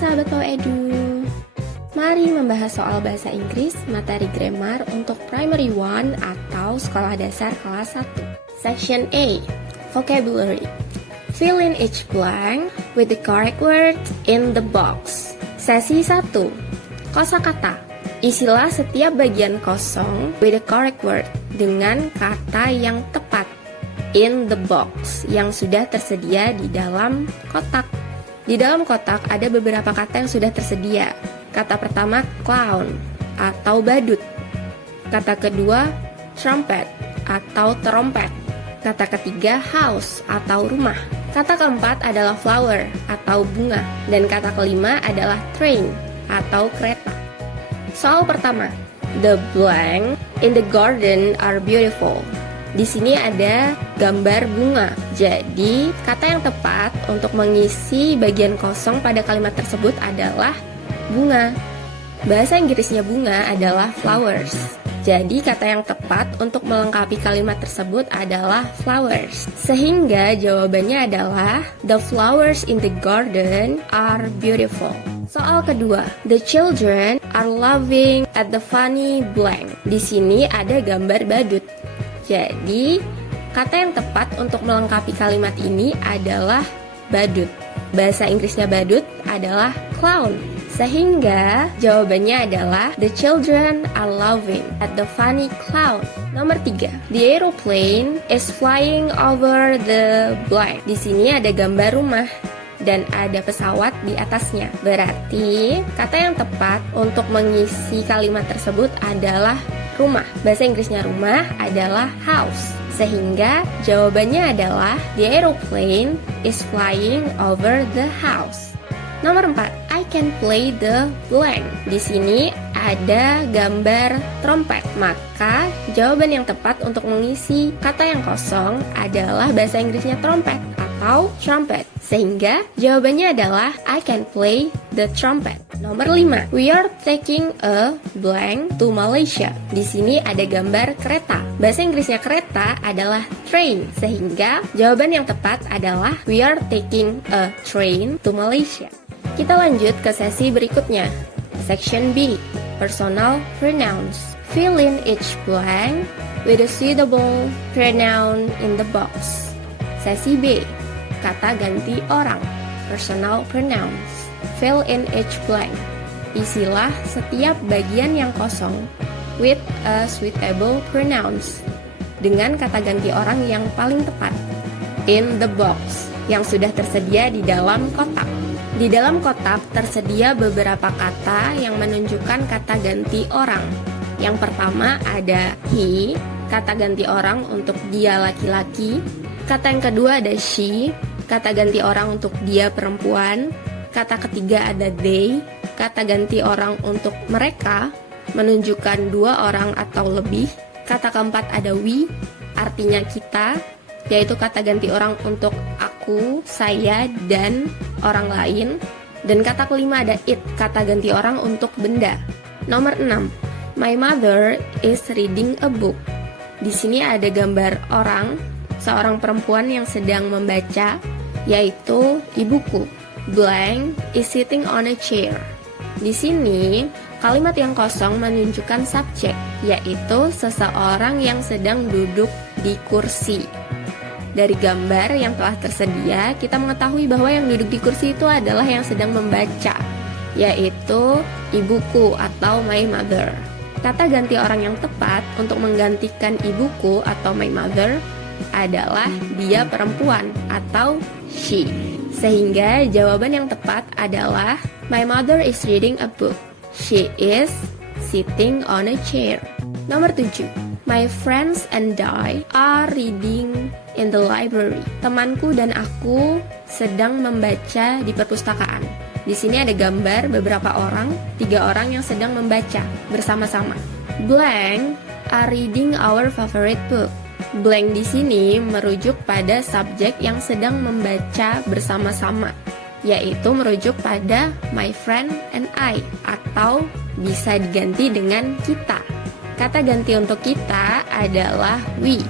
sahabat Pau Edu. Mari membahas soal bahasa Inggris, materi grammar untuk Primary 1 atau sekolah dasar kelas 1. Section A, Vocabulary. Fill in each blank with the correct word in the box. Sesi 1, kosakata. Isilah setiap bagian kosong with the correct word dengan kata yang tepat in the box yang sudah tersedia di dalam kotak. Di dalam kotak ada beberapa kata yang sudah tersedia. Kata pertama clown atau badut. Kata kedua trumpet atau terompet. Kata ketiga house atau rumah. Kata keempat adalah flower atau bunga. Dan kata kelima adalah train atau kereta. Soal pertama, the blank in the garden are beautiful. Di sini ada gambar bunga. Jadi, kata yang tepat untuk mengisi bagian kosong pada kalimat tersebut adalah bunga. Bahasa Inggrisnya bunga adalah flowers. Jadi, kata yang tepat untuk melengkapi kalimat tersebut adalah flowers. Sehingga jawabannya adalah the flowers in the garden are beautiful. Soal kedua, the children are laughing at the funny blank. Di sini ada gambar badut. Jadi, kata yang tepat untuk melengkapi kalimat ini adalah badut. Bahasa Inggrisnya badut adalah clown. Sehingga jawabannya adalah the children are laughing at the funny clown. Nomor 3, the aeroplane is flying over the blank. Di sini ada gambar rumah dan ada pesawat di atasnya. Berarti kata yang tepat untuk mengisi kalimat tersebut adalah rumah. Bahasa Inggrisnya rumah adalah house. Sehingga jawabannya adalah the aeroplane is flying over the house. Nomor 4, I can play the blank. Di sini ada gambar trompet. Maka jawaban yang tepat untuk mengisi kata yang kosong adalah bahasa Inggrisnya trompet atau trumpet. Sehingga jawabannya adalah I can play the trumpet. Nomor 5, we are taking a blank to Malaysia. Di sini ada gambar kereta. Bahasa Inggrisnya kereta adalah train. Sehingga jawaban yang tepat adalah we are taking a train to Malaysia. Kita lanjut ke sesi berikutnya. Section B, personal pronouns. Fill in each blank with a suitable pronoun in the box. Sesi B, kata ganti orang, personal pronouns. Fill in each blank. Isilah setiap bagian yang kosong with a suitable pronouns dengan kata ganti orang yang paling tepat in the box yang sudah tersedia di dalam kotak. Di dalam kotak tersedia beberapa kata yang menunjukkan kata ganti orang. Yang pertama ada he, kata ganti orang untuk dia laki-laki. Kata yang kedua ada she, kata ganti orang untuk dia perempuan. Kata ketiga ada they, kata ganti orang untuk mereka, menunjukkan dua orang atau lebih. Kata keempat ada we, artinya kita, yaitu kata ganti orang untuk aku, saya, dan orang lain. Dan kata kelima ada it, kata ganti orang untuk benda. Nomor 6, my mother is reading a book. Di sini ada gambar orang, seorang perempuan yang sedang membaca, yaitu ibuku. Blank is sitting on a chair. Di sini kalimat yang kosong menunjukkan subjek, yaitu seseorang yang sedang duduk di kursi. Dari gambar yang telah tersedia, kita mengetahui bahwa yang duduk di kursi itu adalah yang sedang membaca, yaitu ibuku atau my mother. Kata ganti orang yang tepat untuk menggantikan ibuku atau my mother adalah dia perempuan atau she. Sehingga jawaban yang tepat adalah my mother is reading a book. She is sitting on a chair. Nomor 7, my friends and I are reading in the library. Temanku dan aku sedang membaca di perpustakaan. Di sini ada gambar beberapa orang, 3 orang yang sedang membaca bersama-sama. Blank are reading our favorite book. Blank di sini merujuk pada subjek yang sedang membaca bersama-sama, yaitu merujuk pada my friend and I, atau bisa diganti dengan kita. Kata ganti untuk kita adalah we.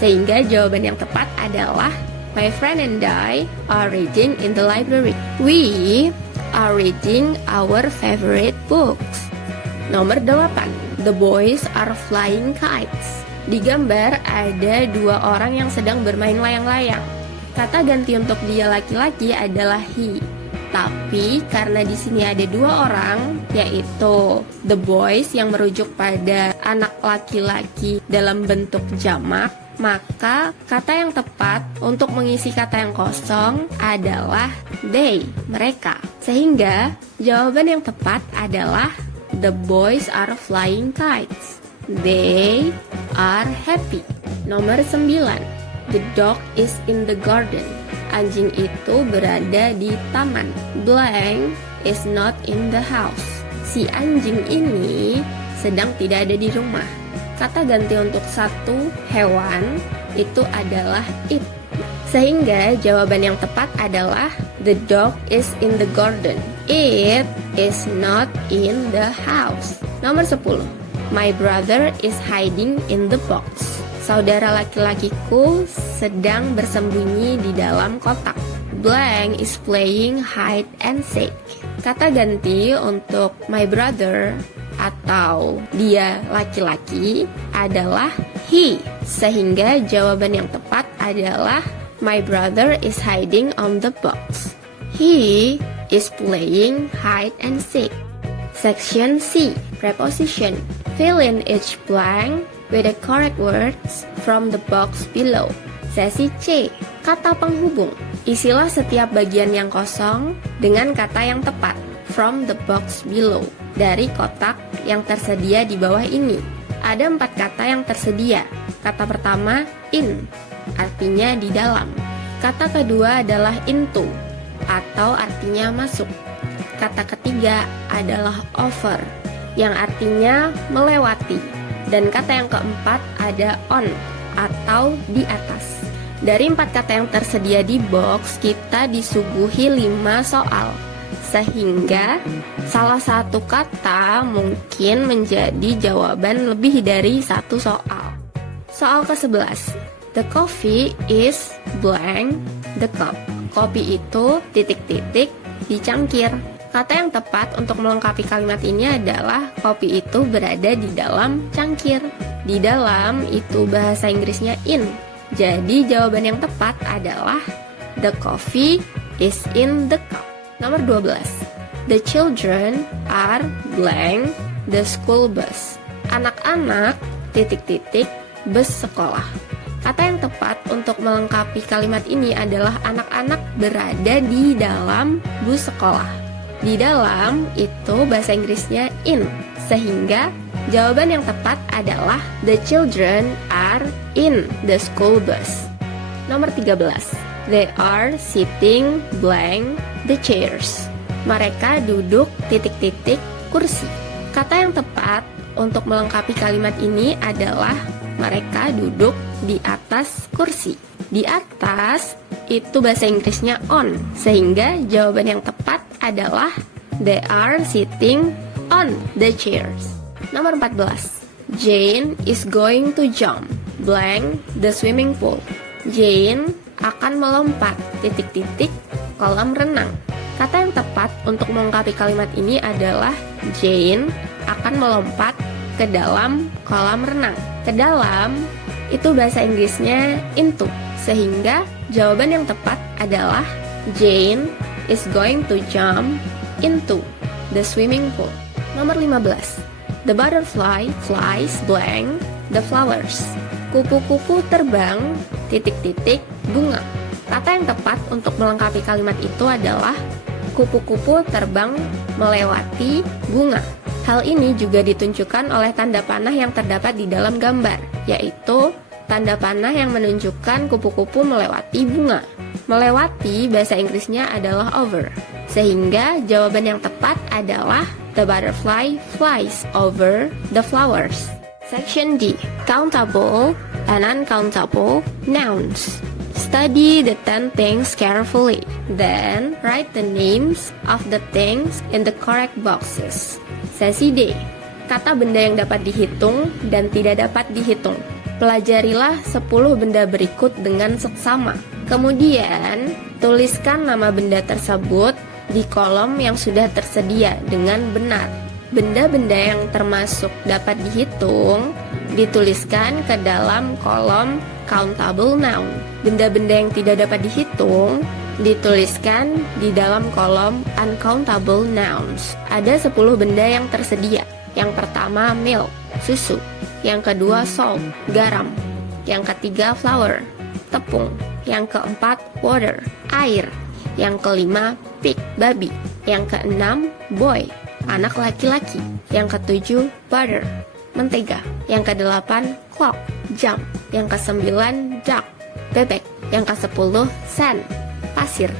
Sehingga jawaban yang tepat adalah my friend and I are reading in the library. We are reading our favorite books. Nomor 8. The boys are flying kites. Di gambar ada dua orang yang sedang bermain layang-layang. Kata ganti untuk dia laki-laki adalah he. Tapi karena di sini ada dua orang, yaitu the boys yang merujuk pada anak laki-laki dalam bentuk jamak, maka kata yang tepat untuk mengisi kata yang kosong adalah they, mereka. Sehingga jawaban yang tepat adalah the boys are flying kites. They are happy. Nomor 9. The dog is in the garden. Anjing itu berada di taman. Blank is not in the house. Si anjing ini sedang tidak ada di rumah. Kata ganti untuk satu hewan itu adalah it. Sehingga jawaban yang tepat adalah the dog is in the garden. It is not in the house. Nomor 10. My brother is hiding in the box. Saudara laki-lakiku sedang bersembunyi di dalam kotak. Blank is playing hide and seek. Kata ganti untuk my brother atau dia laki-laki adalah he. Sehingga jawaban yang tepat adalah my brother is hiding on the box. He is playing hide and seek. Section C. Preposition. Fill in each blank with the correct words from the box below. Sesi C. Kata penghubung. Isilah setiap bagian yang kosong dengan kata yang tepat from the box below, dari kotak yang tersedia di bawah ini. Ada 4 kata yang tersedia. Kata pertama in, artinya di dalam. Kata kedua adalah into, atau artinya masuk. Kata ketiga adalah over, yang artinya melewati. Dan kata yang keempat ada on, atau di atas. Dari 4 kata yang tersedia di box, kita disuguhi 5 soal. Sehingga salah satu kata mungkin menjadi jawaban lebih dari 1 soal. Soal ke-11. The coffee is blank the cup. Kopi itu titik-titik di cangkir. Kata yang tepat untuk melengkapi kalimat ini adalah kopi itu berada di dalam cangkir. Di dalam itu bahasa Inggrisnya in. Jadi jawaban yang tepat adalah the coffee is in the cup. Nomor 12. The children are blank the school bus. Anak-anak titik-titik bus sekolah. Kata yang tepat untuk melengkapi kalimat ini adalah anak-anak berada di dalam bus sekolah. Di dalam itu bahasa Inggrisnya in. Sehingga jawaban yang tepat adalah the children are in the school bus. Nomor 13. They are sitting blank the chairs. Mereka duduk titik-titik kursi. Kata yang tepat untuk melengkapi kalimat ini adalah mereka duduk di atas kursi. Di atas itu bahasa Inggrisnya on. Sehingga jawaban yang tepat adalah they are sitting on the chairs. Nomor 14. Jane is going to jump blank the swimming pool. Jane akan melompat titik-titik kolam renang. Kata yang tepat untuk melengkapi kalimat ini adalah Jane akan melompat ke dalam kolam renang. Ke dalam itu bahasa Inggrisnya into. Sehingga jawaban yang tepat adalah Jane is going to jump into the swimming pool. Nomor 15. The butterfly flies blank the flowers. Kupu-kupu terbang titik-titik bunga. Kata yang tepat untuk melengkapi kalimat itu adalah kupu-kupu terbang melewati bunga. Hal ini juga ditunjukkan oleh tanda panah yang terdapat di dalam gambar, yaitu tanda panah yang menunjukkan kupu-kupu melewati bunga. Melewati bahasa Inggrisnya adalah over. Sehingga jawaban yang tepat adalah the butterfly flies over the flowers. Section D. Countable and uncountable nouns. Study the 10 things carefully. Then write the names of the things in the correct boxes. Sesi D. Kata benda yang dapat dihitung dan tidak dapat dihitung. Pelajarilah 10 benda berikut dengan seksama. Kemudian, tuliskan nama benda tersebut di kolom yang sudah tersedia dengan benar. Benda-benda yang termasuk dapat dihitung dituliskan ke dalam kolom countable noun. Benda-benda yang tidak dapat dihitung dituliskan di dalam kolom uncountable nouns. Ada 10 benda yang tersedia. Yang pertama milk, susu. Yang kedua salt, garam. Yang ketiga flour, tepung. Yang keempat water, air. Yang kelima pig, babi. Yang keenam boy, anak laki-laki. Yang ketujuh butter, mentega. Yang kedelapan clock, jam. Yang kesembilan duck, bebek. Yang kesepuluh sand, pasir.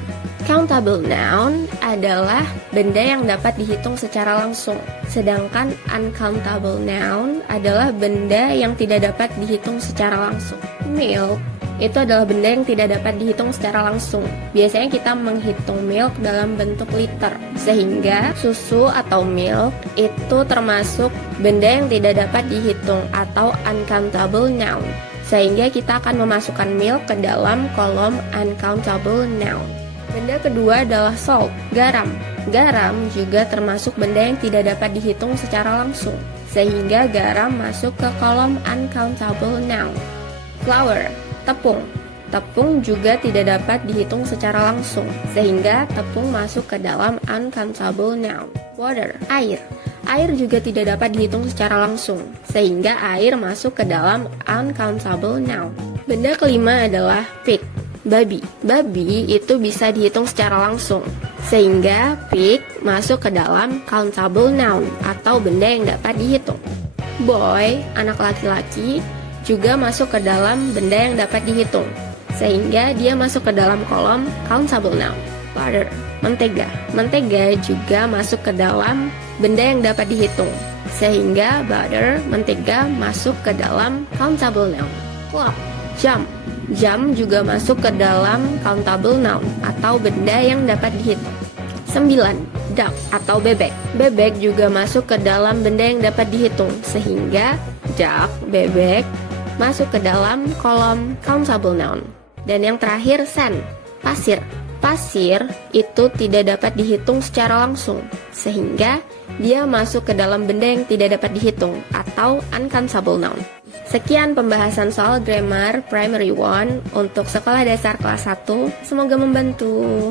Countable noun adalah benda yang dapat dihitung secara langsung. Sedangkan uncountable noun adalah benda yang tidak dapat dihitung secara langsung. Milk itu adalah benda yang tidak dapat dihitung secara langsung. Biasanya kita menghitung milk dalam bentuk liter. Sehingga susu atau milk itu termasuk benda yang tidak dapat dihitung atau uncountable noun. Sehingga kita akan memasukkan milk ke dalam kolom uncountable noun. Benda kedua adalah salt, garam. Garam juga termasuk benda yang tidak dapat dihitung secara langsung, sehingga garam masuk ke kolom uncountable noun. Flour, tepung. Tepung juga tidak dapat dihitung secara langsung, sehingga tepung masuk ke dalam uncountable noun. Water, air. Air juga tidak dapat dihitung secara langsung, sehingga air masuk ke dalam uncountable noun. Benda kelima adalah pig, babi. Babi itu bisa dihitung secara langsung, sehingga pig masuk ke dalam countable noun atau benda yang dapat dihitung. Boy, anak laki-laki, juga masuk ke dalam benda yang dapat dihitung, sehingga dia masuk ke dalam kolom countable noun. Butter, mentega. Mentega juga masuk ke dalam benda yang dapat dihitung, sehingga butter, mentega masuk ke dalam countable noun. Clock, jam. Jam juga masuk ke dalam countable noun atau benda yang dapat dihitung. 9. Duck atau bebek. Bebek juga masuk ke dalam benda yang dapat dihitung, sehingga duck, bebek, masuk ke dalam kolom countable noun. Dan yang terakhir sand, pasir. Pasir itu tidak dapat dihitung secara langsung, sehingga dia masuk ke dalam benda yang tidak dapat dihitung atau uncountable noun. Sekian pembahasan soal grammar Primary 1 untuk sekolah dasar kelas 1. Semoga membantu.